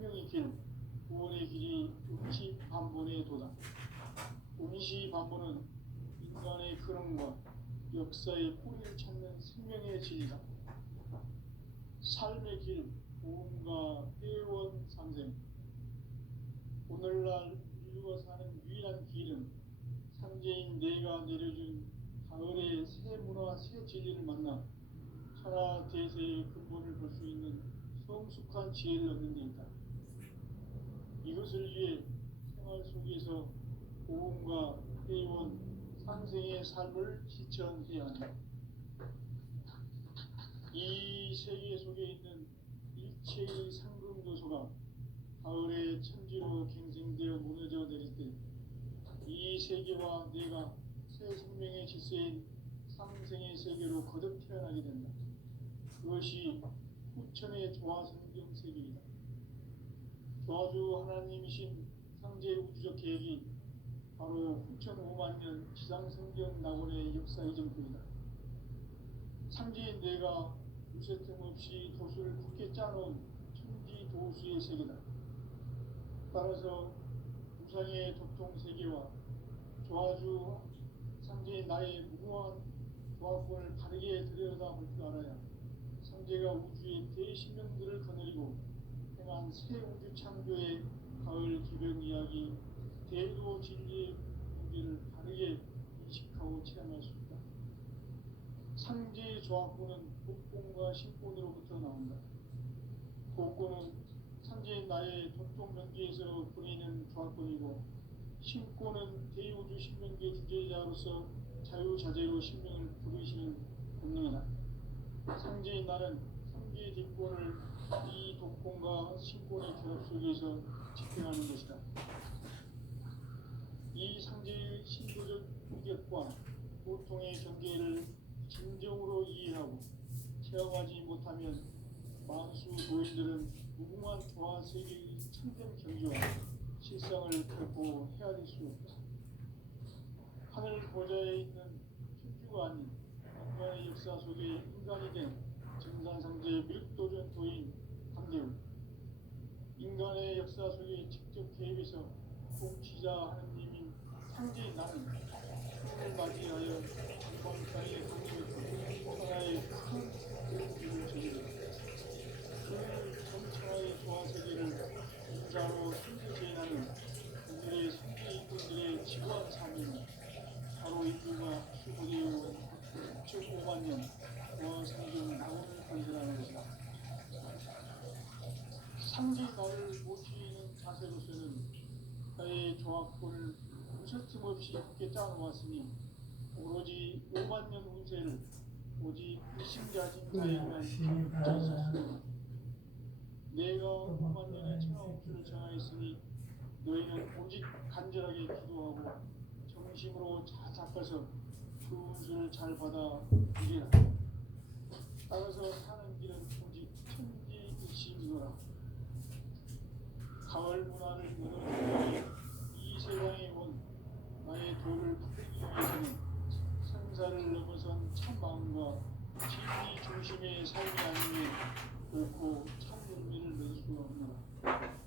생명의 길, 구원의 길이 음시반본에 도다. 음시반본은 인간의 근원과 역사의 뿌리를 찾는 생명의 진리다. 삶의 길, 보험과 회원 상생. 오늘날 인류가 사는 유일한 길은 삼재인 내가 내려준 가을의 새 문화, 새 진리를 만나 천하 대세의 근본을 볼 수 있는 성숙한 지혜를 얻는 데 있다. 이것을 위해 생활 속에서 보험과 회원, 상생의 삶을 실천해야 한다. 이 세계 속에 있는 일체의 상금 요소가 가을의 천지로 갱생되어 무너져 내릴 때 이 세계와 내가 새 생명의 질서인 상생의 세계로 거듭 태어나게 된다. 그것이 후천의 조화성경 세계이다. 조화주 하나님이신 상제 우주적 계획이 바로 후천 5만 년 지상성경 낙원의 역사 이전뿐이다. 상제인 내가 무쇠틈 없이 도수를 굳게 짜놓은 천지 도수의 세계다. 따라서 우상의 도통 세계와 조화주 상제인 나의 무궁한 조화권을 바르게 들여다볼 줄 알아야 상제가 우주의 대신명들을 거느리고 행한 새 우주 창조의 가을 기병 이야기, 대도 진리의 문제를 바르게 인식하고 체험할 수 있다. 상제의 조화권은 복권과 신권으로부터 나온다. 복권은 상제인 나의 도통 명기에서 보이는 조화권이고, 신권은 대우주 신명기의 주제자로서 자유자재로 신명을 부르시는 본능이다. 상제인 나는 상계의 뒷권을 이 독권과 신권의 결합 속에서 집행하는 것이다. 이 상제의 신도적 의격과 보통의 경계를 진정으로 이해하고 체험하지 못하면 만수 도인들은 무궁한 조화 세계의 참된 경지와 실상을 결코 헤아릴 수 없다. 하늘 보좌에 있는 천주가 아닌 인간의 역사 속에 인간이 된 정산상제의 밀도전 도인 강대우, 인간의 역사 속에 직접 개입해서 통치자 하느님인 상제인 나는春을 맞이하여 이방사의 강림했고 천하의 큰 길을 저지르다. 그 전천하의 조화세계를 인자로 승리제인하는 오늘의 상제인분들의 지구한 삶은 바로 인류가 수고되어온 6,5만 년 조화성경 낙원을 건설하는 것이다. 상제 나를 모시는 자세로서는 나의 조화권을 무쇠틈 없이 굳게 짜놓았으니 오로지 5만 년 운세를 오직 일심자진 자에만 붙여 있을 수 있다. 내가 5만 년의 천하옥수를 정하였으니 너희는 오직 간절하게 기도하고 정심으로 잡아서 그 운수를 잘 받아 누리라. 따라서 사는 길은 오직 천지일심이노라. 가을 문화를 무너뜨리고 이 세상에 온 나의 도를 풀기 위해서는 생사를 넘어선 참 마음과 진리 중심의 삶이 아니면 결코 참 의미를 낼 수가 없노라.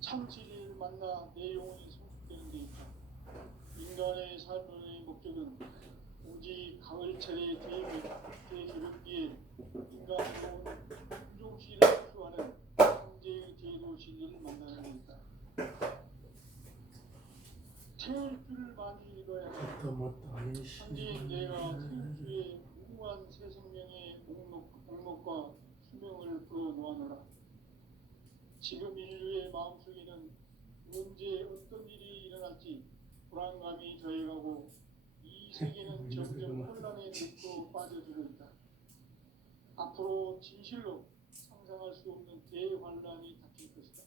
참 진리를 만나 내 영혼이 성숙되는 데 있다. 인간의 삶의 목적은 오직 가을철의 대개벽기에 인간으로 운종시를 수하는 상제의 제도 진리를 만나는 데 있다. 태울 줄을 많이 읽어야 한다. 상제인 내가 태울주의 무궁한 새 생명의 목록과 수명을 풀어놓아노라. 지금 인류의 마음속에는 언제 어떤 일이 일어날지 불안감이 더해가고 이 세계는 점점 혼란의 늪으로 빠져들고 있다. 앞으로 진실로 상상할 수 없는 대환란이 닥칠 것이다.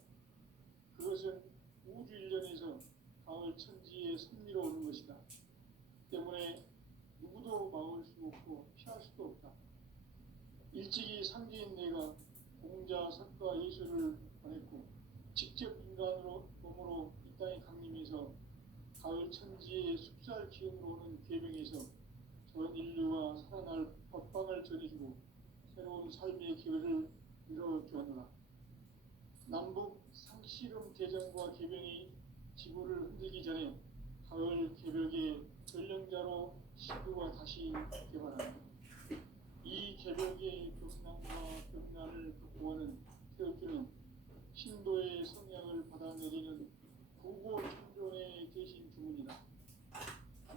그것은 우주 일련에서 가을 천지의 섭리로 오는 것이다. 때문에 누구도 막을 수 없고 피할 수도 없다. 일찍이 상제인 내가 공자, 석가, 예수를 보냈고 직접 인간으로 몸으로 이 땅에 강림해서 가을 천지의 숲살 기운으로 오는 계명에서 전 인류가 살아날 법방을 전해주고 새로운 삶의 기회를 이뤄주었노라. 남북 씨름 대전과 개변이 지구를 흔들기 전에 가을 개벽의 전령자로 시구가 다시 개발합니다. 이 개벽의 벽난과 벽난을 극복하는 태극기는 신도의 성향을 받아내리는 구고 천존의 대신 주문이다.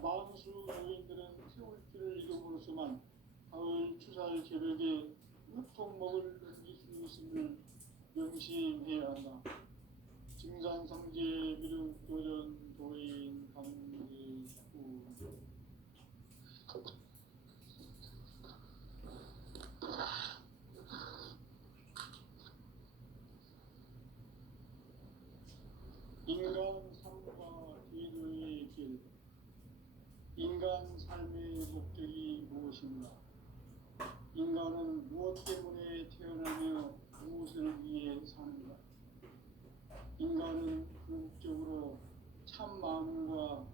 만수 노인들은 태울길을 이름으로서만 가을 추살 개벽에 흙통먹을 넘길 수 있음을 명심해야 한다. 증산상제 미륵 도전 도인 강제구 인간 삶과 제도의 길. 인간 삶의 목적이 무엇인가? 인간은 무엇 때문에 태어나며 무엇을 위해 사는가? 인간은 그 목적으로 참 마음과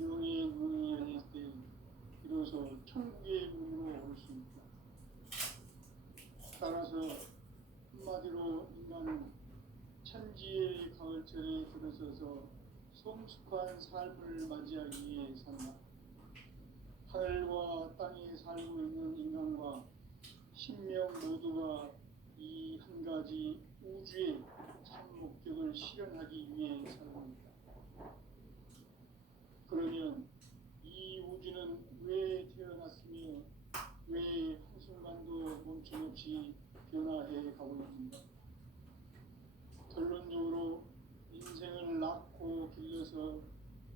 영의 눈이 열릴 때 비로소 천국의 문으로 올 수 있다. 따라서 한마디로 인간은 천지의 가을철에 들어서서 성숙한 삶을 맞이하기 위해 산다. 하늘과 땅에 살고 있는 인간과 신명 모두가 이 한 가지 우주의 참 목적을 실현하기 위해 살고 있다. 그러면 이 우주는 왜 태어났으며 왜 한순간도 멈춤없이 변화해 가고 있는가? 결론적으로 인생을 낳고 길러서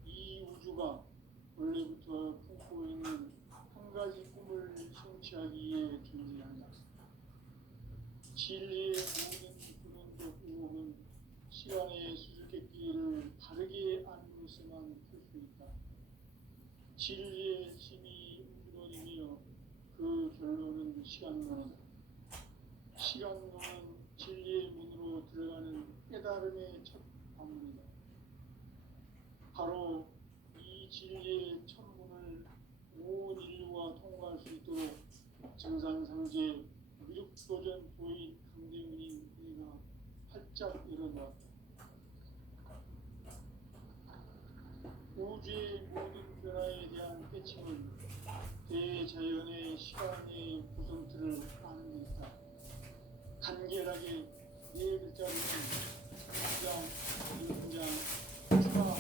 이 우주가 원래부터 품고 있는 한 가지 꿈을 성취하기 위해 존재한다. 진리의 모든 근원적 의혹은 시간의 수수께끼를 바르게 안으로서만 풀 수 있다. 진리의 힘이 움직이며 그 결론은 시간론이다. 시간론은 진리의 문으로 들어가는 깨달음의 첫 방문이다. 바로 이 진리의 천문을 온 인류가 통과할 수 있도록 증산상제 미륵도전 도인 강대문인 내가 활짝 열어놓았다. 우주의 모든 변화에 대한 깨침은 대자연의 시간의 구성틀을 아는 데 있다. 간결하게 네 글자로는 인장, 추가,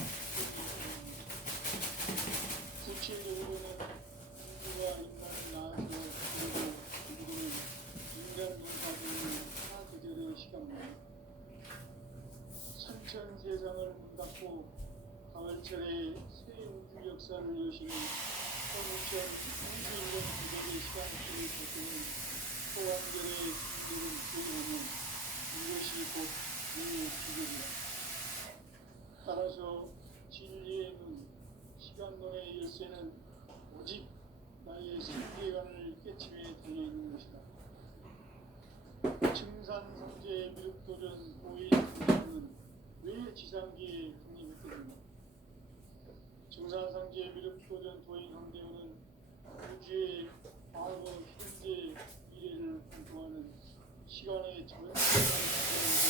구체적으로는 인류가 인간을 낳아서 그리고 인류는 인간 농사들을 하나 그대로의 시간입니다. 천천 세상을 문 닫고 가을철에 새 우주 역사를 여시는 1500 우주인간 그들의 시간들을 겪는 소환절의 진리를 조율하면 이것이 곧 우주기적이다. 따라서 진리의 눈, 시간론의 열쇠는 오직 나의 세계관을 깨침에 달려있는 것이다. 증산상제 미륵도전 도인 강대문은 왜 지상계에 독립했겠는가? 증산상제 미륵도전 도인 강대문은 우주의 과거, 현재, 미래를 관통하는 시간의 전체를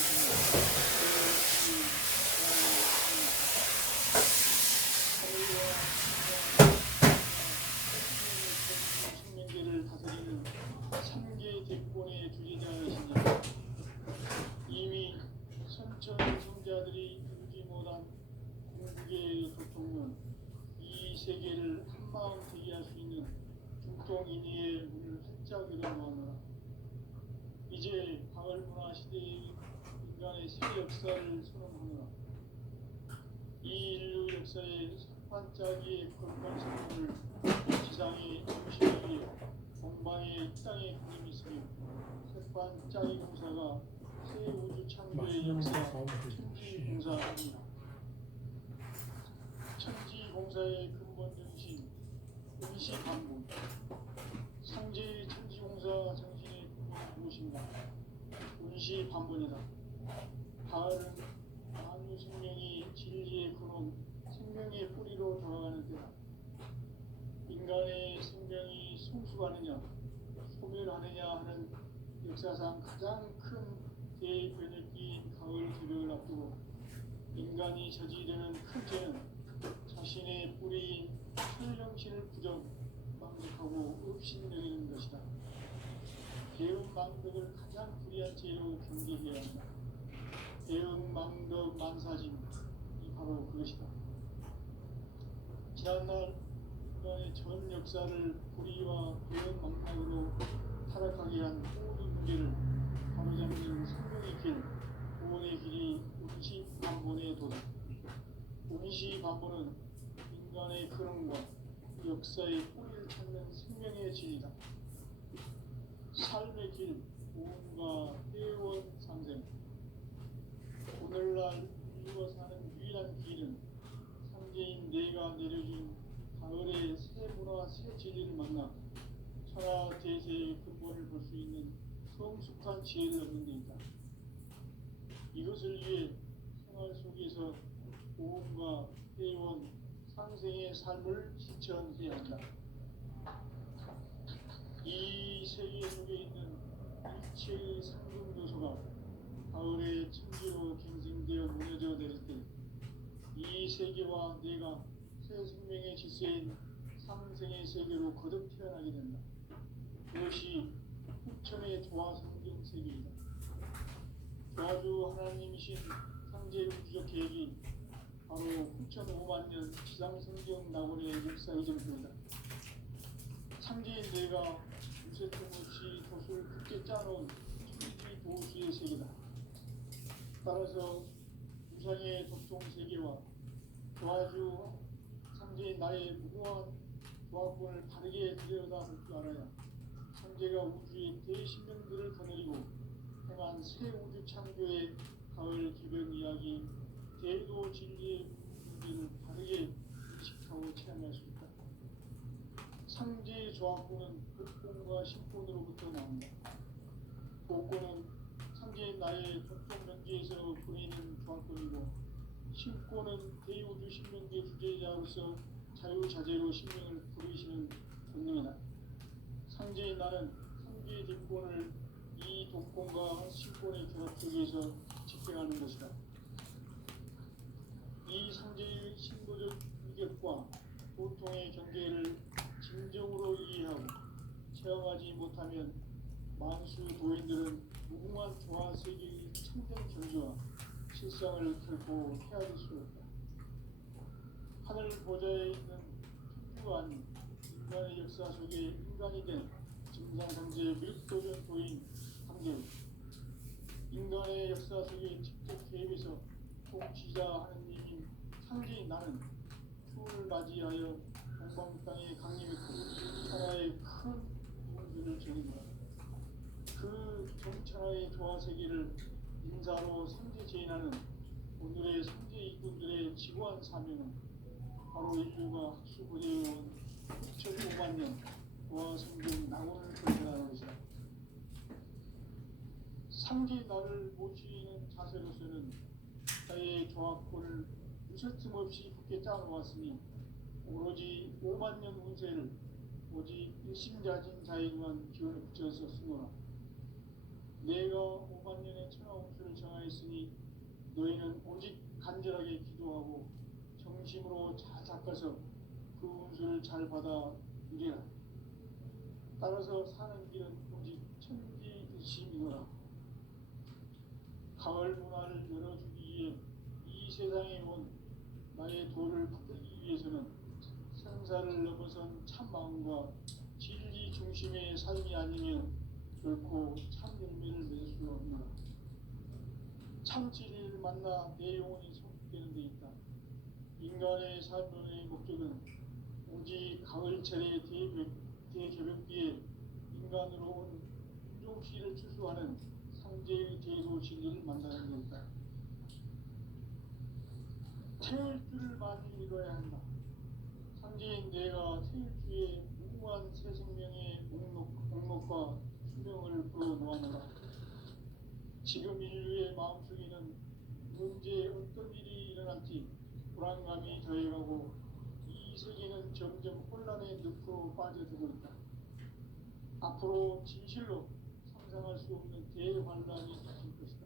숙명계를 다스리는 3개 대권의 주제자이시냐. 이미 선천 성자들이 이루지 못한 궁극의 도통론, 이 세계를 한마음 되게 할 수 있는 중통인의의 문을 활짝 열어놓았노라. 이제 가을문화 시대의 인간의 새 역사를 선언하노라. 이 인류 역사의 반짝이의 거룩한 성공을 지상에 임시하기에 동방의 땅에 그림이 있으며 색반짝이 공사가 새 우주 창조의 역사 천지공사입니다. 천지공사의 근본 정신 임시반복. 상제의 천지공사 정신의 근본은 무엇인가? 임시반복이다. 가을은 만유 생명이 진리의 근원, 생명의 뿌리로 돌아가는 때다. 인간의 생명이 성숙하느냐, 소멸하느냐 하는 역사상 가장 큰 대변혁기인 가을 개벽을 앞두고 인간이 저지르는 큰 죄는 자신의 뿌리인 철령신을 부정 망각하고 업신여기는 것이다. 대응망덕을 가장 불의한 죄로 경계해야 한다. 대응망덕 만사짐이 바로 그것이다. 지난날 인간의 전 역사를 불의와 대응망덕으로 타락하게 한 모든 문제를 바로잡는 생명의 길, 구원의 길이 운시반본의 도다. 운시반본은 인간의 근원과 역사의 뿌리를 찾는 생명의 진리다. 삶의 길, 구원과 회원 상생. 오늘날 인류가 사는 유일한 길은 상제인 내가 내려준 가을의 새 문화, 새 진리를 만나 천하 대세의 근본을 볼 수 있는 성숙한 지혜를 얻는 데 있다. 이것을 위해 생활 속에서 보험과 회원, 상생의 삶을 실천해야 한다. 이 세계 속에 있는 일체의 상승 요소가 가을의 천지로 갱생되어 무너져 내릴 때 이 세계와 내가 새 생명의 질서인 상생의 세계로 거듭 태어나게 된다. 그것이 후천의 조화성경 세계이다. 조화주 하나님이신 상제 우주적 계획이 바로 후천 5만 년 지상성경 낙원의 역사 이전표이다. 상제인 내가 무쇠통 없이 돛을 굳게 짜놓은 천지 도수의 세계다. 따라서 우상의 독종 세계와 조화주 상제인 나의 무궁한 조화권을 바르게 들여다볼 줄 알아야 상제가 우주의 대신명들을 거느리고 행한 새 우주 창조의 가을 기변 이야기, 대도 진리의 문제를 바르게 인식하고 체험할 수 있다. 상제의 조화권은 복권과 신권으로부터 나온다. 복권은 상제인 나의 독종 명기에서 보이는 조화권이고, 신권은 대우주 신명계 주제자로서 자유자재로 신명을 부르시는 본능이다. 상제인 나는 상제의 뒷권을 이 독권과 신권의 결합 속에서 집행하는 것이다. 이 상제의 신도적 위격과 보통의 경계를 진정으로 이해하고 체험하지 못하면 만수 도인들은 무궁한 조화 세계의 참된 경지와 실상을 결코 헤아릴 수 없다. 하늘 보좌에 있는 천주가 아닌 인간의 역사 속에 인간이 된 증상상제의 밀도전 도인 상제의 인간의 역사 속에 직접 개입해서 통치자 하느님인 상제인 나는 추운을 맞이하여 동방 땅에 강림했고 천하의 큰 문들을 전인다. 그 정천하의 조화 세계를 인사로 상제 제인하는 오늘의 상제 일꾼들의 지구한 사명은 바로 인류가 학수고대해온 2005만 년 조화 성경 낙원을 건설하는 것이다. 상제 나를 모시는 자세로서는 나의 조화권을 무슨 틈 없이 굳게 짜놓았으니 오로지 5만 년 운세를 오직 일심자진 자에게만 기운을 붙여서 쓰노라. 내가 5만 년의 천하 운수를 정하였으니 너희는 오직 간절하게 기도하고 정심으로 잘 닦아서 그 운수를 잘 받아 누리라. 따라서 사는 길은 오직 천지듯이이노라. 가을 문화를 열어주기 위해 이 세상에 온 나의 도를 붙들기 위해서는 생사를 넘어선 참마음과 진리 중심의 삶이 아니면 결코 참 열매를 맺을 수 없노라. 참 진리를 만나 내 영혼이 성숙되는 데 있다. 인간의 삶의 목적은 오직 가을철의 대개벽비에 인간으로 온 윤종씨를 추수하는 상제의 대도 진리를 만나는 데 있다. 태울 줄을 많이 읽어야 한다. 상제인 내가 태울 주의 무궁한 새 생명의 목록과 수명을 불어놓았노라. 지금 인류의 마음속에는 언제 어떤 일이 일어날지 불안감이 더해가고 이 세계는 점점 혼란의 늪으로 빠져들고 있다. 앞으로 진실로 상상할 수 없는 대환란이 닥칠 것이다.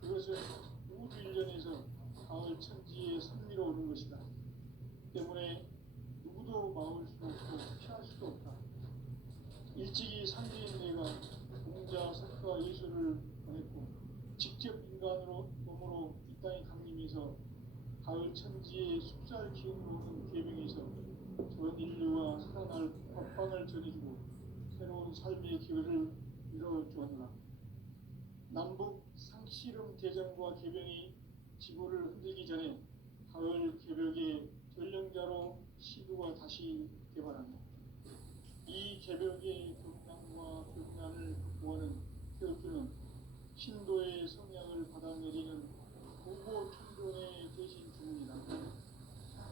그것은 우주 일전에서 가을 천지의 섭리로 오는 것이다. 때문에 누구도 막을 수 없고 피할 수도 없다. 일찍이 상대인 내가 공자, 석가, 예수를 보냈고 직접 인간으로 몸으로 이 땅에 강림해서 가을 천지의 숲살 기운으로 오는 계명에서 전 인류와 살아날 법방을 전해주고 새로운 삶의 기회를 이뤄주었노라. 남북 상씨름 대전과 개병이 지구를 흔들기 전에 가을 개벽의 전령자로 시도가 다시 개발한다. 이 개벽의 벽난과 벽난을 극복하는 태어주는 신도의 성향을 받아내리는 부고 천종의 대신 주문이다.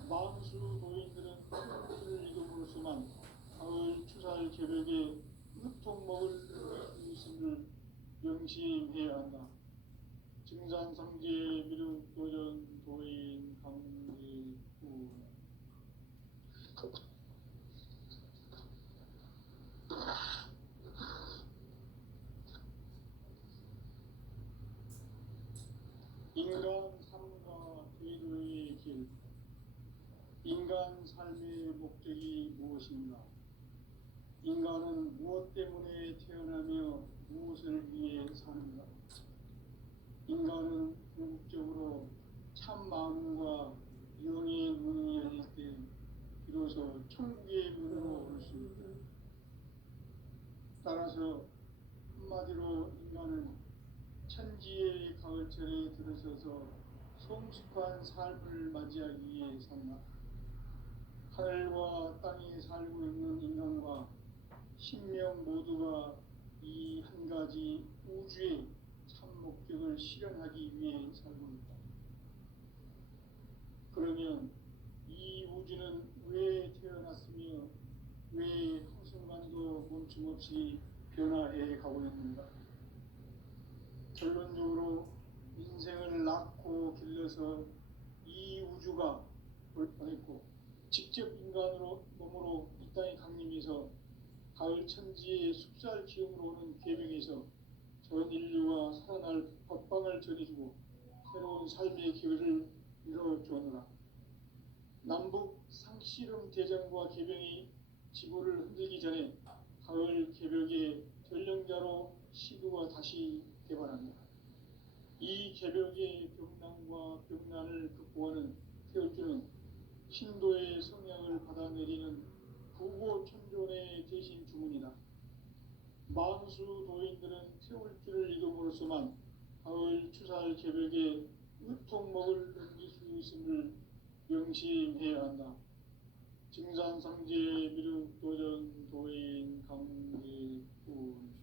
만수 도인들은 태어주를 이름으로서만 가을 추살 개벽의 으통 먹을 수 있음을 명심해야 한다. 증산상제 미륵 도전 도인 강제구 인간 삶과 대도의 길. 인간 삶의 목적이 무엇인가? 인간은 무엇 때문에 태어나며 무엇을 위해 사는가? 인간은 궁극적으로 참 마음과 영의 문이 열릴 때 비로소 천국의 문으로 올 수 있다. 따라서 한마디로 인간은 천지의 가을철에 들어서서 성숙한 삶을 맞이하기 위해 산다. 하늘과 땅에 살고 있는 인간과 신명 모두가 이 한 가지 우주의 참 목적을 실현하기 위해 살고 있다. 그러면 이 우주는 왜 태어났으며 왜 한순간도 멈춤없이 변화해 가고 있는가? 결론적으로 인생을 낳고 길러서 이 우주가 보냈고 직접 인간으로 몸으로 이 땅에 강림해서 가을 천지의 숲살 기운으로 오는 계명에서 전 인류와 살아날 법방을 전해주고 새로운 삶의 기회를 이뤄주었노라. 남북 상씨름 대전과 개병이 지구를 흔들기 전에 가을 개벽의 전령자로 시도가 다시 개발한다. 이 개벽의 벽난과 벽난을 극복하는 태어주는 신도의 성향을 받아내리는 부고 천존의 대신 주문이다. 만수 도인들은 태울 줄을 이름으로서만 가을 추살 개벽에 으통 먹을 넘길 수 있음을 명심해야 한다. 증산상제 미륵 도전 도인 강제군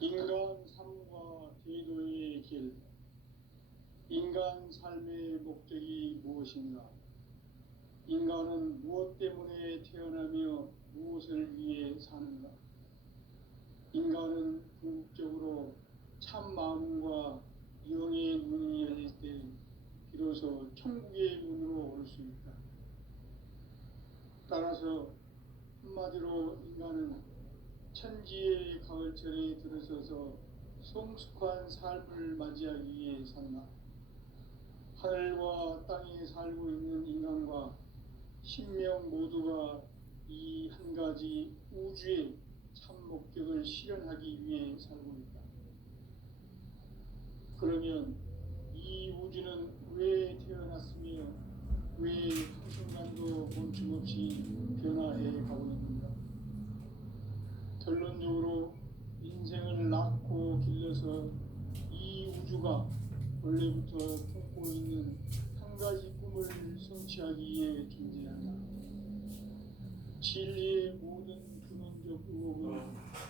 인간 삶과 대도의 길. 인간 삶의 목적이 무엇인가? 인간은 무엇 때문에 태어나며 무엇을 위해 사는가? 인간은 궁극적으로 참 마음과 영의 문이 열릴 때 비로소 천국의 문으로 올 수 있다. 따라서 한마디로 인간은 천지의 가을철에 들어서서 성숙한 삶을 맞이하기 위해 산다. 하늘과 땅에 살고 있는 인간과 신명 모두가 이 한 가지 우주의 참 목적을 실현하기 위해 살고 있다. 그러면 이 우주는 왜 태어났으며 왜 한순간도 멈춤없이 변화해 가고 있는가? 결론적으로 인생을 낳고 길러서 이 우주가 원래부터 품고 있는 한 가지 꿈을 성취하기 위해 존재한다. 진리의 모든 근원적 의혹은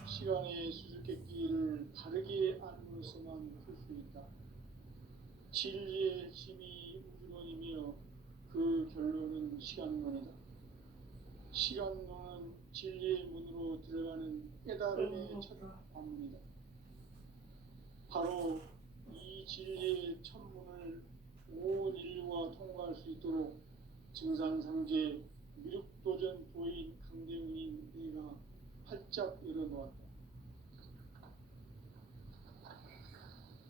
시간의 수수께끼를 다르게 알므로서만 풀 수 있다. 진리의 핵심이 우주론이며 그 결론은 시간론이다. 시간론은 진리의 문으로 들어가는 깨달음의 첫 관문이다. 바로 이 진리의 첫 문을 온 인류가 통과할 수 있도록 증산상제 미륵도전 도인 강대훈인 내가 활짝 열어놓았다.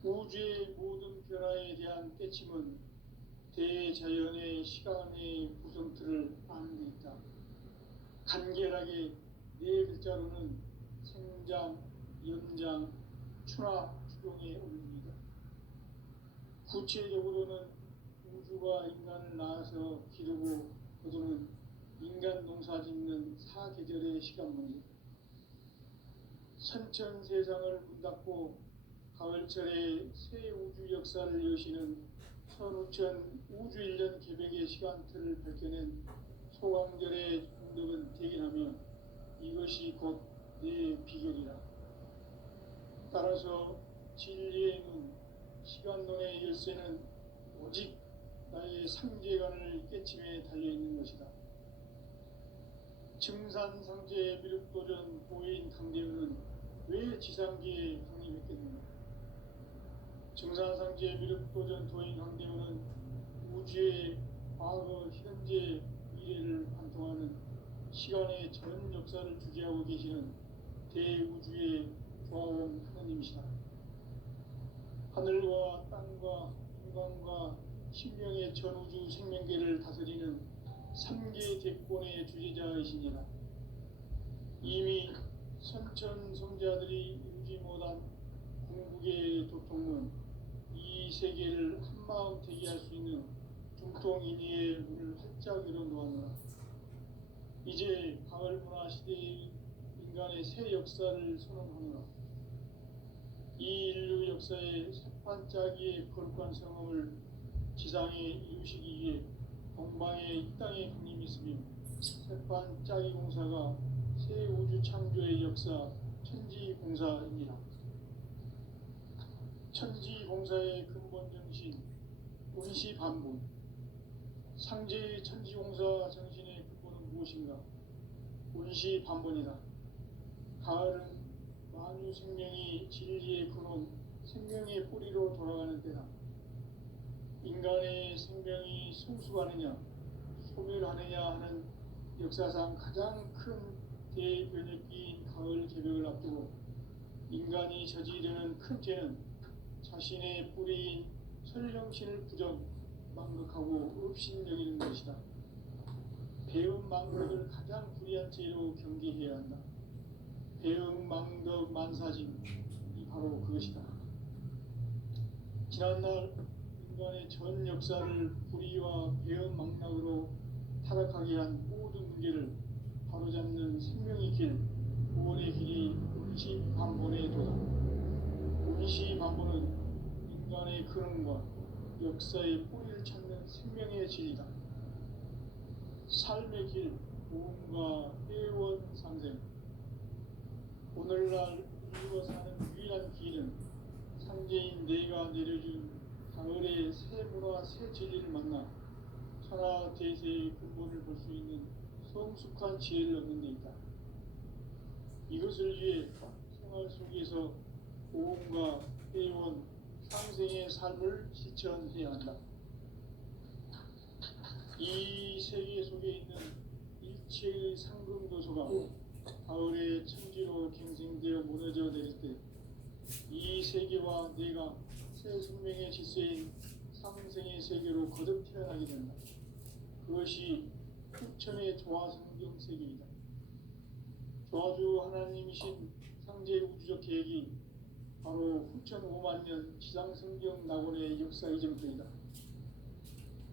우주의 모든 변화에 대한 깨침은 대자연의 시간의 구성틀을 아는 데 있다. 간결하게 네 글자로는 생장, 연장, 추나 추동에 올립니다. 구체적으로는 우주가 인간을 낳아서 기르고 거두는 인간 농사 짓는 사계절의 시간 문제, 선천 세상을 문 닫고 가을철에 새 우주 역사를 여시는 선우천 우주 1년 개백의 시간틀을 밝혀낸 소강절의 중덕은 대긴하며 이것이 곧 내 비결이라. 따라서 진리의 문, 시간론의 열쇠는 오직 나의 상제관을 깨침에 달려있는 것이다. 증산상제 미륵도전 도인 강대훈은 왜 지상계에 강림했겠는가? 증산상제 미륵도전 도인 강대훈은 우주의 과거, 현재, 미래를 관통하는 시간의 전 역사를 주재하고 계시는 대우주의 조화원 하느님이시다. 하늘과 땅과 인간과 신명의 전우주 생명계를 다스리는 3계 대권의 주재자이시니라. 이미 선천 성자들이 이루지 못한 궁극의 도통문, 이 세계를 한마음 대기할 수 있는 중통인의의 문을 활짝 열어놓았노라. 이제 가을 문화 시대의 인간의 새 역사를 선언하노라. 이 인류 역사의 새반짝이의 거룩한 성험을 지상에 이루시기 위해 동방에 이 땅에 강림했으며 새반짝이 공사가 새 우주 창조의 역사 천지공사입니다. 천지공사의 근본 정신 운시반본, 상제의 천지공사 정신의 근본은 무엇인가? 운시반본이다. 가을은 만유 생명이 진리의 근원, 생명의 뿌리로 돌아가는 때다. 인간의 생명이 성숙하느냐, 소멸하느냐 하는 역사상 가장 큰 대변혁기인 가을 개벽을 앞두고 인간이 저지르는 큰 죄는 자신의 뿌리인 설령신을 부정, 망극하고 업신여기는 것이다. 배음 망덕을 가장 불의한 죄로 경계해야 한다. 배음 망덕 만사진, 이 바로 그것이다. 지난날 인간의 전 역사를 불의와 배음 망락으로 타락하게 한 모든 문제를 바로잡는 생명의 길, 구원의 길이 운시반본의 도다. 운시반본은 인간의 근원과 역사의 뿌리를 찾는 생명의 진리다. 삶의 길, 보험과 회원 상생. 오늘날 인류가 사는 유일한 길은 상제인 내가 내려준 가을의 새 문화, 새 진리를 만나 천하 대세의 근본을 볼 수 있는 성숙한 지혜를 얻는 데 있다. 이것을 위해 생활 속에서 보험과 회원, 상생의 삶을 실천해야 한다. 이 세계 속에 있는 일체의 상금도소가 가을의 천지로 갱생되어 무너져 내릴 때 이 세계와 내가 새 생명의 질서인 상생의 세계로 거듭 태어나게 된다. 그것이 후천의 조화성경 세계이다. 조화주 하나님이신 상제 우주적 계획이 바로 후천 5만 년 지상성경 낙원의 역사 이전부터이다.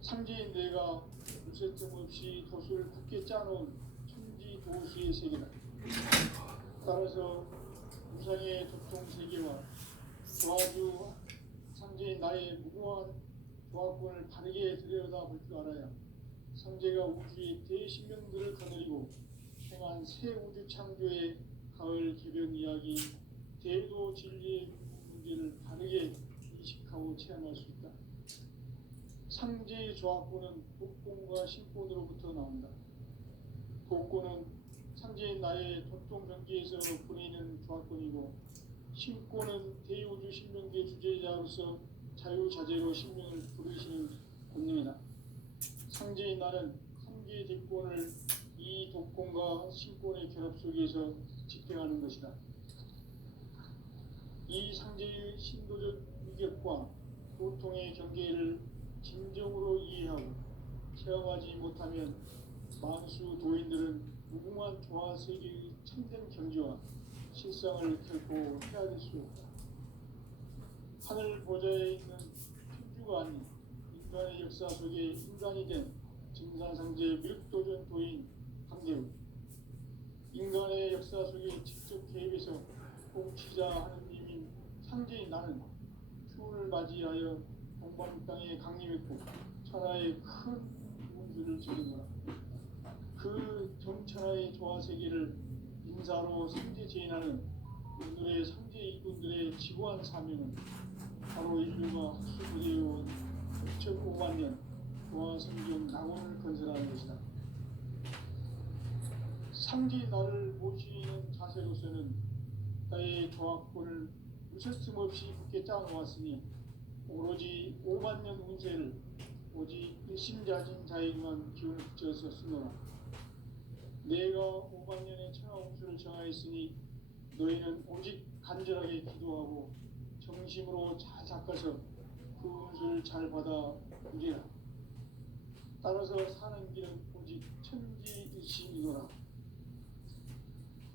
상제인 내가 무쇠 틈 없이 도수를 굳게 짜놓은 천지 도수의 세계다. 따라서 무상의 도통 세계와 조화주 상제인 나의 무고한 조화권을 바르게 들여다볼 줄 알아야 상제가 우주의 대신명들을 거느리고 행한 새 우주 창조의 가을 개변 이야기, 대도 진리의 문제를 바르게 인식하고 체험할 수 있다. 상제의 조화권은 복권과 신권으로부터 나온다. 복권은 상제인 나의 도통 경계에서 보내는 조화권이고, 신권은 대우주 신명계 주제자로서 자유자재로 신명을 부르시는 권능이다. 상제인 나는 3계 대권을 신념과 신권의 결합 속에서 집행하는 것이다. 이 상제의 신도적 위격과 고통의 경계를 진정으로 이해하고 체험하지 못하면 만수 도인들은 무궁한 조화 세계의 참된 경지와 실상을 결코 헤아릴 수 없다. 하늘 보좌에 있는 천주가 아닌 인간의 역사 속에 인간이 된 증산상제 밀도전 도인 강대우, 인간의 역사 속에 직접 개입해서 공치자 하는 님인 상제인 나는 추운을 맞이하여 동방 땅에 강림했고 천하의 큰 운수를 지는구나. 그 정천하의 조화세계를 인사로 상제 제인하는 오늘의 상제 이군들의 지고한 사명은 바로 인류가 학수부대해온 6,500만 년 조화성경 낙원을 건설하는 것이다. 상제 나를 모시는 자세로서는 나의 조합권을 무슨 틈없이 굳게 짜놓았으니 오로지 5만 년 운세를 오직 일심자진 자에게만 기운을 붙여서 쓰노라. 내가 5만 년의 천하운수를 정하였으니 너희는 오직 간절하게 기도하고 정심으로 잘 닦아서 그 운수를 잘 받아 누리라. 따라서 사는 길은 오직 천지일심이노라.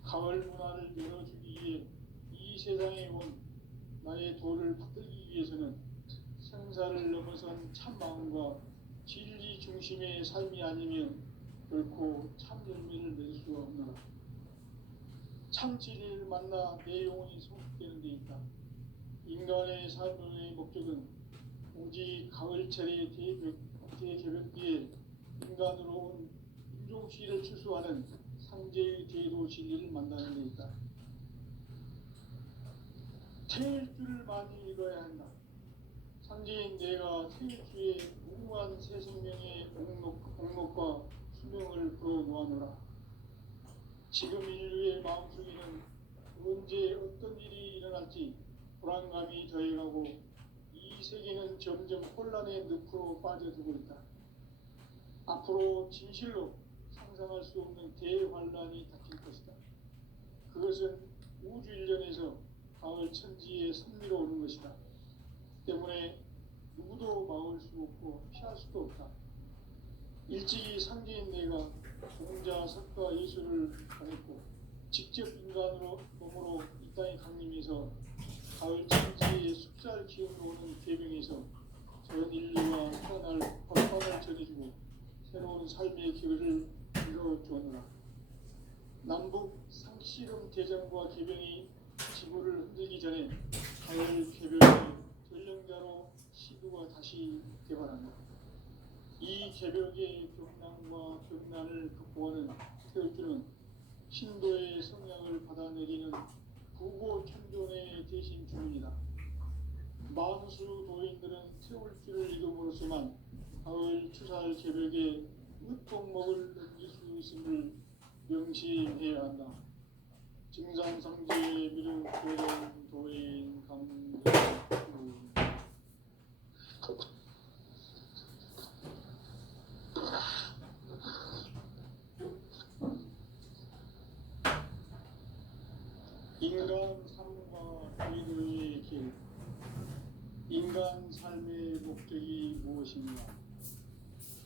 가을 문화를 열어주기 위해 이 세상에 온 나의 도를 받들기 위해서는 생사를 넘어선 참 마음과 진리 중심의 삶이 아니면 결코 참 열매를 낼 수가 없노라. 참 진리를 만나 내 영혼이 성숙되는 데 있다. 인간의 삶의 목적은 오직 가을철의 대개벽기에 인간으로 온 인종시를 추수하는 상제의 제도 진리를 만나는 데 있다. 태일주를 많이 읽어야 한다. 상제인 내가 태일주의 무궁한 새 생명의 목록과 수명을 풀어놓아노라. 지금 인류의 마음속에는 언제 어떤 일이 일어날지 불안감이 더해가고 이 세계는 점점 혼란의 늪으로 빠져들고 있다. 앞으로 진실로 상상할 수 없는 대환란이 닥칠 것이다. 그것은 우주 일련에서 가을 천지의 섭리로 오는 것이다. 때문에 누구도 막을 수 없고 피할 수도 없다. 일찍이 상제인 내가 공자, 석가, 예수를 보냈고 직접 인간으로 몸으로 이 땅에 강림해서 가을 천지의 숫살 기운으로 오는 계명에서 전 인류와 태어날 법방을 전해주고 새로운 삶의 길을 이루어주었노라. 남북 상씨름 대전과 개병이 지구를 흔들기 전에 가을 개벽의 전령자로 시도가 다시 개발한다. 이 개벽의 경난과 경난을 극복하는 태울주는 신도의 성향을 받아내리는 부고천존의 대신 주문이다. 만수 도인들은 태울주를 이름으로서만 가을 추살 개벽의 으통목을 넘길 수 있음을 명심해야 한다. 증산상제의 미륵 도령 도인 강대우. 인간 삶과 의도의 길. 인간 삶의 목적이 무엇인가?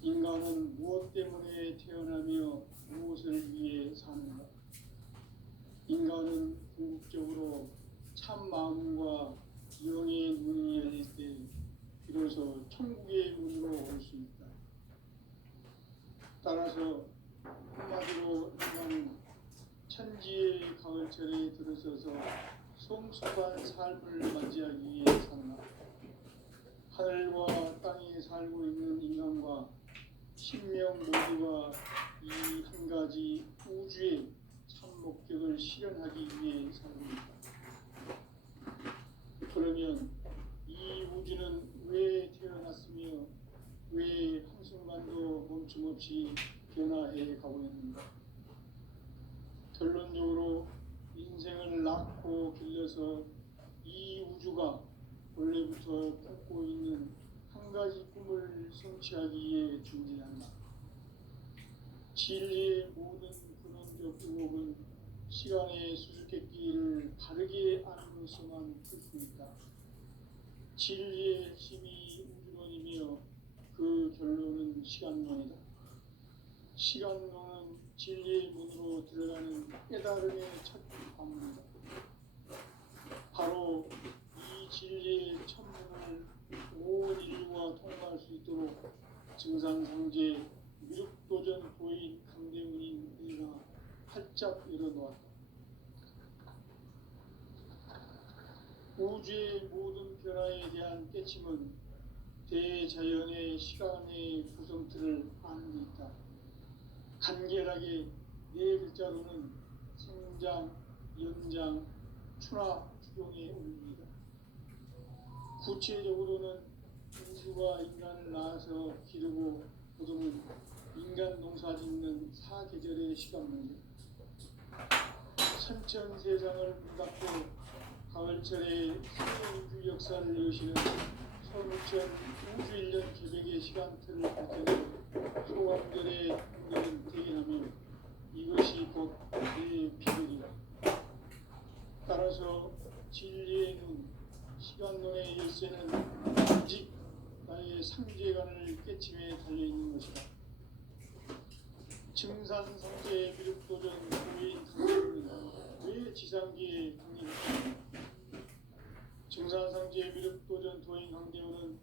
인간은 무엇 때문에 태어나며 무엇을 위해 사는가? 인간은 궁극적으로 참 마음과 영의 문이 열릴 때 비로소 천국의 문으로 올 수 있다. 따라서 한마디로 인간은 천지의 가을철에 들어서서 성숙한 삶을 맞이하기 위해 산다. 하늘과 땅에 살고 있는 인간과 신명 모두가 이 한 가지 우주의 참 목적을 실현하기 위해 살고 있다. 그러면 이 우주는 왜 태어났으며 왜 한순간도 멈춤없이 변화해 가고 있는가? 결론적으로 인생을 낳고 길러서 이 우주가 원래부터 품고 있는 한 가지 꿈을 성취하기 위해 존재한다. 진리의 모든 근원 성격 의혹은 시간의 수수께끼를 바르게 아는 것으로만 풀 수 있다. 진리의 핵심이 우주론이며 그 결론은 시간론이다. 시간론은 진리의 문으로 들어가는 깨달음의 첫 관문이다. 바로 이 진리의 첫 문을 온 인류가 통과할 수 있도록 증산상제 미륵도전 도인 강대문인 이가 활짝 열어놓았다. 우주의 모든 변화에 대한 깨침은 대자연의 시간의 구성틀을 아는 데 있다. 간결하게 네 글자로는 생장, 연장, 추나 추종에 올립니다. 구체적으로는 인류가 인간을 낳아서 기르고 거두는 인간 농사 짓는 사계절의 시간문제, 천천세상을 문닫고 가을철에 새우주 역사를 여시는 서울천 우주일년 계획의 시간틀을 밝혀낸 소강절의 공들은 대견하며 이것이 곧 내 비극이다. 따라서 진리의 눈, 시간론의 열쇠는 오직 나의 상제관을 깨침에 달려있는 것이다. 증산상제의 미륵도전 고인 강대문은 왜 지상기에 강림했다? 증산상제의 미륵도전 도인 강대문은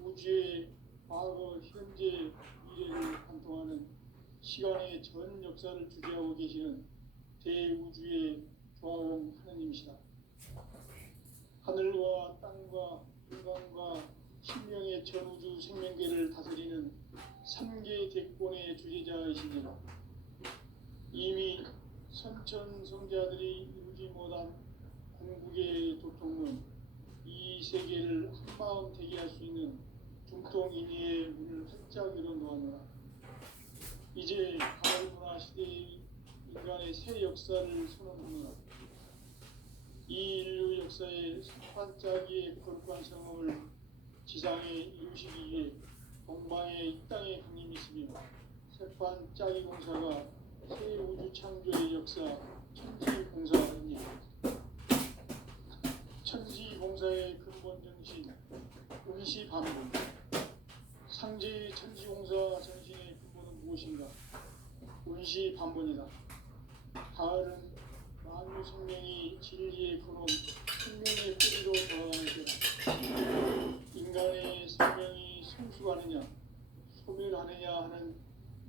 우주의 과거, 현재, 미래를 관통하는 시간의 전 역사를 주재하고 계시는 대우주의 조화원 하느님이시다. 하늘과 땅과 인간과 신명의 전우주 생명계를 다스리는 3개 대권의 주제자이시니라. 이미 선천성자들이 이루지 못한 궁극의 도통론, 이 세계를 한마음 되게 할 수 있는 중통인의의 문을 활짝 열어놓았노라. 이제 가을문화 시대의 인간의 새 역사를 선언하노라. 이 인류 역사의 반짝이의 거룩한 성험을 지상에 이루시기 위해 동방의 이 땅에 강림이시며 새판 짜기 공사가 새 우주 창조의 역사 천지공사입니다. 천지공사의 근본 정신 운시반분, 상제의 천지공사 정신의 근본은 무엇인가? 운시반분이다. 가을은 만유 생명이 진리의 근원, 생명의 뿌리로 돌아가는 때다. 인간의 생명이 성숙하느냐, 소멸하느냐 하는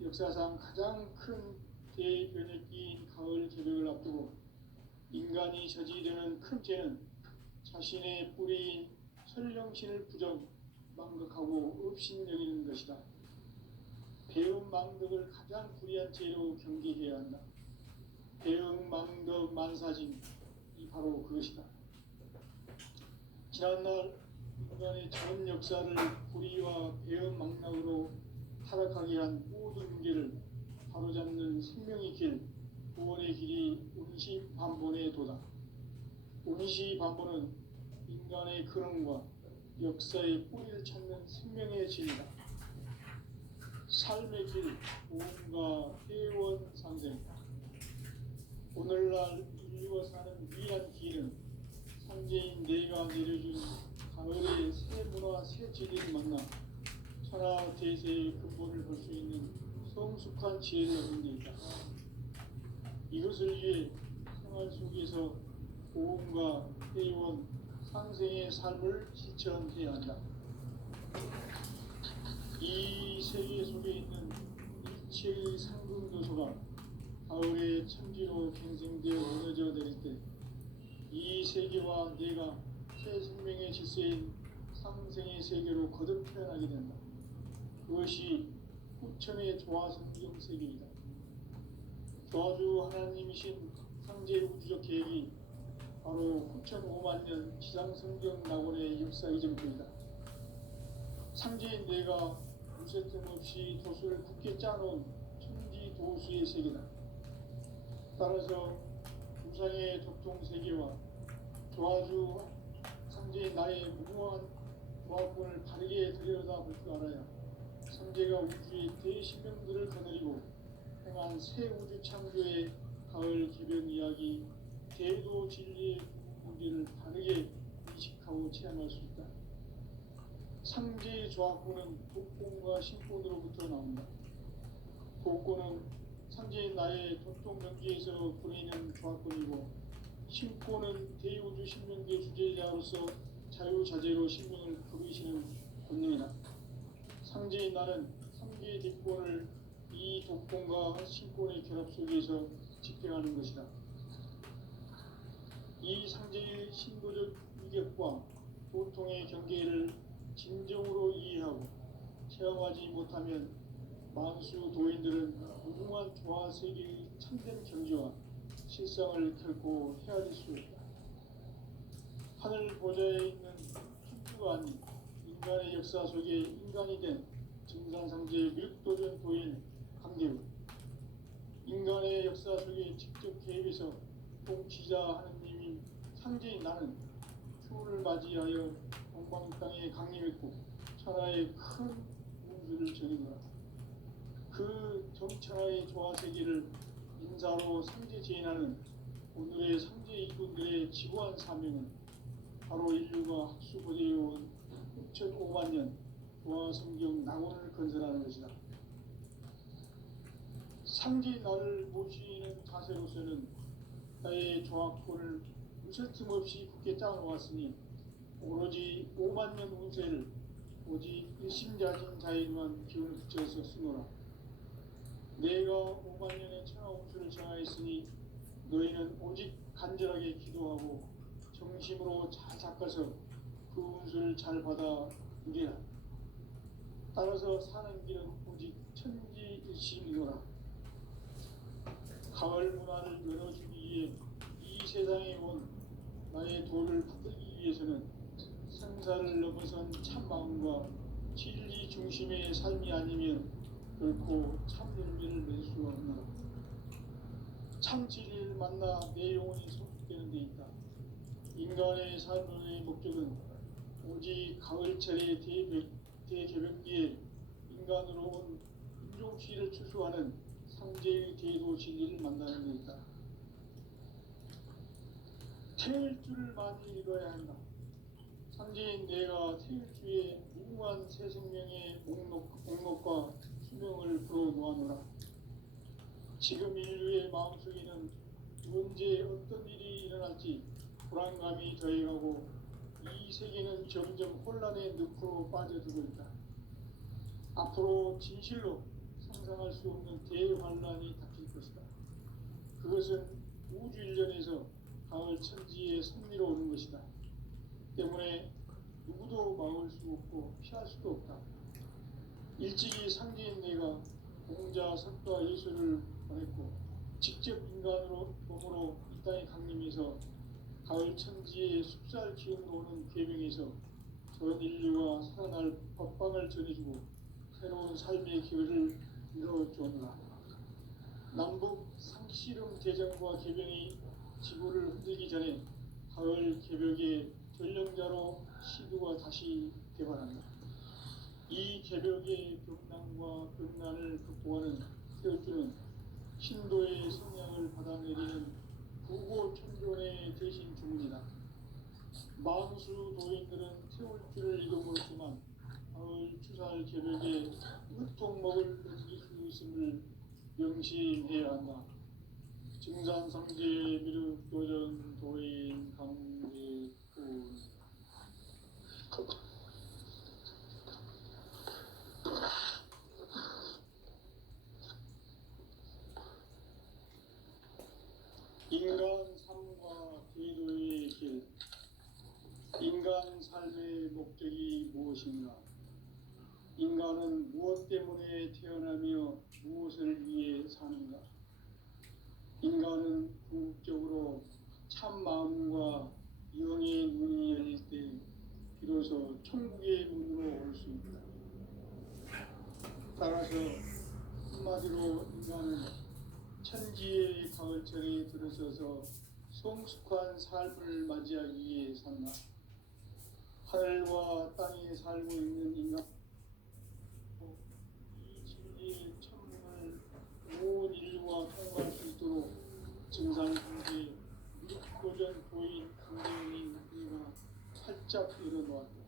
역사상 가장 큰 대변혁기인 가을 개벽을 앞두고 인간이 저지르는 큰 죄는 자신의 뿌리인 설령신을 부정, 망각하고 업신여기는 것이다. 배움 망덕을 가장 불의한 죄로 경계해야 한다. 배움 망덕 만사진, 이 바로 그것이다. 지난날 인간의 전 역사를 불의와 배움 망락으로 타락하게 한 모든 문제를 바로잡는 생명의 길, 구원의 길이 운시반본의 도다. 운시반본은 인간의 근원과 역사의 뿌리를 찾는 생명의 진리다. 삶의 길, 보험과 회원 상생. 오늘날 인류가 사는 위한 길은 상제인 내가 내려준 가을의 새 문화, 새 진리를 만나 천하 대세의 근본을 볼 수 있는 성숙한 지혜를 얻는 데 있다. 이것을 위해 생활 속에서 보험과 회원, 상생의 삶을 실천해야 한다. 이 세계 속에 있는 일체의 상금 요소가 가을의 천지로 갱생되어 무너져 내릴 때 이 세계와 내가 새 생명의 질서인 상생의 세계로 거듭 태어나게 된다. 그것이 후천의 조화성경 세계이다. 조화주 하나님이신 상제 우주적 계획이 바로 9,500년 지상성경 낙원의 역사 이전부이다. 상제인 내가 무쇠틈 없이 도수를 굳게 짜놓은 천지도수의 세계다. 따라서 우상의 독통세계와 조화주 상제인 나의 무모한 조합권을 바르게 들여다볼 줄 알아야 상제가 우주의 대신명들을 거느리고 행한 지난 새 우주 창조의 가을 개변 이야기, 대도 진리의 무게를 다르게 인식하고 체험할 수 있다. 상제의 조합구는 독공과 신권으로부터 나온다. 독고는 상제인 나의 도통 경기에서 보내는 조합권이고, 신권은 대우주 신명계 주제자로서 자유자재로 신명을 부르시는 권능이다. 상제인 나는 3개의 대권을 이 독권과 신권의 결합 속에서 집행하는 것이다. 이 상제의 신도적 위격과 도통의 경계를 진정으로 이해하고 체험하지 못하면 만수 도인들은 무궁한 조화 세계의 참된 경지와 실상을 결코 헤아릴 수 없다. 하늘 보좌에 있는 천주가 아닌 인간의 역사 속에 인간이 된 증산상제의 밀도전 도인 강대우, 인간의 역사 속에 직접 개입해서 통치자 하느님인 상제인 나는 추운을 맞이하여 동방 땅에 강림했고 천하의 큰 운수를 전이노라. 그 정천하의 조화세계를 인사로 상제 제인하는 오늘의 상제 일꾼들의 지구한 사명은 바로 인류가 학수고대해온 6,500만 년 조화성경 낙원을 건설하는 것이다. 상제 나를 모시는 자세로서는 나의 조합권을 무슨 틈없이 굳게 짜놓았으니 오로지 5만 년 운세를 오직 일심자진 자에게만 기운을 붙여서 쓰노라. 내가 5만 년의 천하 운수를 정하였으니 너희는 오직 간절하게 기도하고 정심으로 잘 닦아서 그 운수를 잘 받아 누리라. 따라서 사는 길은 오직 천지일심이노라. 가을 문화를 열어주기 위해 이 세상에 온 나의 도를 붙들기 위해서는 생사를 넘어선 참 마음과 진리 중심의 삶이 아니면 결코 참 열매를 맺을 수가 없노라. 참 진리를 만나 내 영혼이 소속되는 데 있다. 인간의 삶의 목적은 오직 가을철의 대개벽기에 인간으로 온 인종시를 추수하는 상제의 대도 진리를 만나는 데 있다. 태일 주를 많이 읽어야 한다. 상제인 내가 태일주의 무궁한 새 생명의 목록과 수명을 불어놓아노라. 지금 인류의 마음속에는 언제 어떤 일이 일어날지 불안감이 더해가고 이 세계는 점점 혼란의 늪으로 빠져들고 있다. 앞으로 진실로 상상할 수 없는 대환란이 닥칠 것이다. 그것은 우주 일련에서 가을 천지의 섭리로 오는 것이다. 때문에 누구도 막을 수 없고 피할 수도 없다. 일찍이 상제인 내가 공자, 석가, 예수를 보냈고 직접 인간으로 몸으로 이 땅에 강림해서 가을 천지의 숲살 기운으로 오는 계명에서 전 인류가 살아날 법방을 전해주고 새로운 삶의 기회를 이뤄주었노라. 남북 상씨름 대전과 개병이 지구를 흔들기 전에 가을 개벽의 전령자로 시두가 다시 개발한다. 이 개벽의 벽난과 벽난을 극복하는 태울주는 신도의 성향을 받아내리는 부고천존의 대신 주문이다. 만수 도인들은 태울주를 이름으로지만 가을 추살 개벽에 으통먹을 넘길 수 있음을 명심해야 한다. 증산상제 미륵도전 도인 강제군. 인간 삶과 대도의 길. 인간 삶의 목적이 무엇인가? 인간은 무엇 때문에 태어나며 무엇을 위해 사는가? 인간은 궁극적으로 참 마음과 영의 문이 열릴 때 비로소 천국의 문으로 올 수 있다. 따라서 한마디로 인간은 천지의 가을철에 들어서서 성숙한 삶을 맞이하기 위해 산다. 하늘과 땅에 살고 있는 인간, 이 진리의 천문을 온 인류가 복잡히 이뤄놓았다.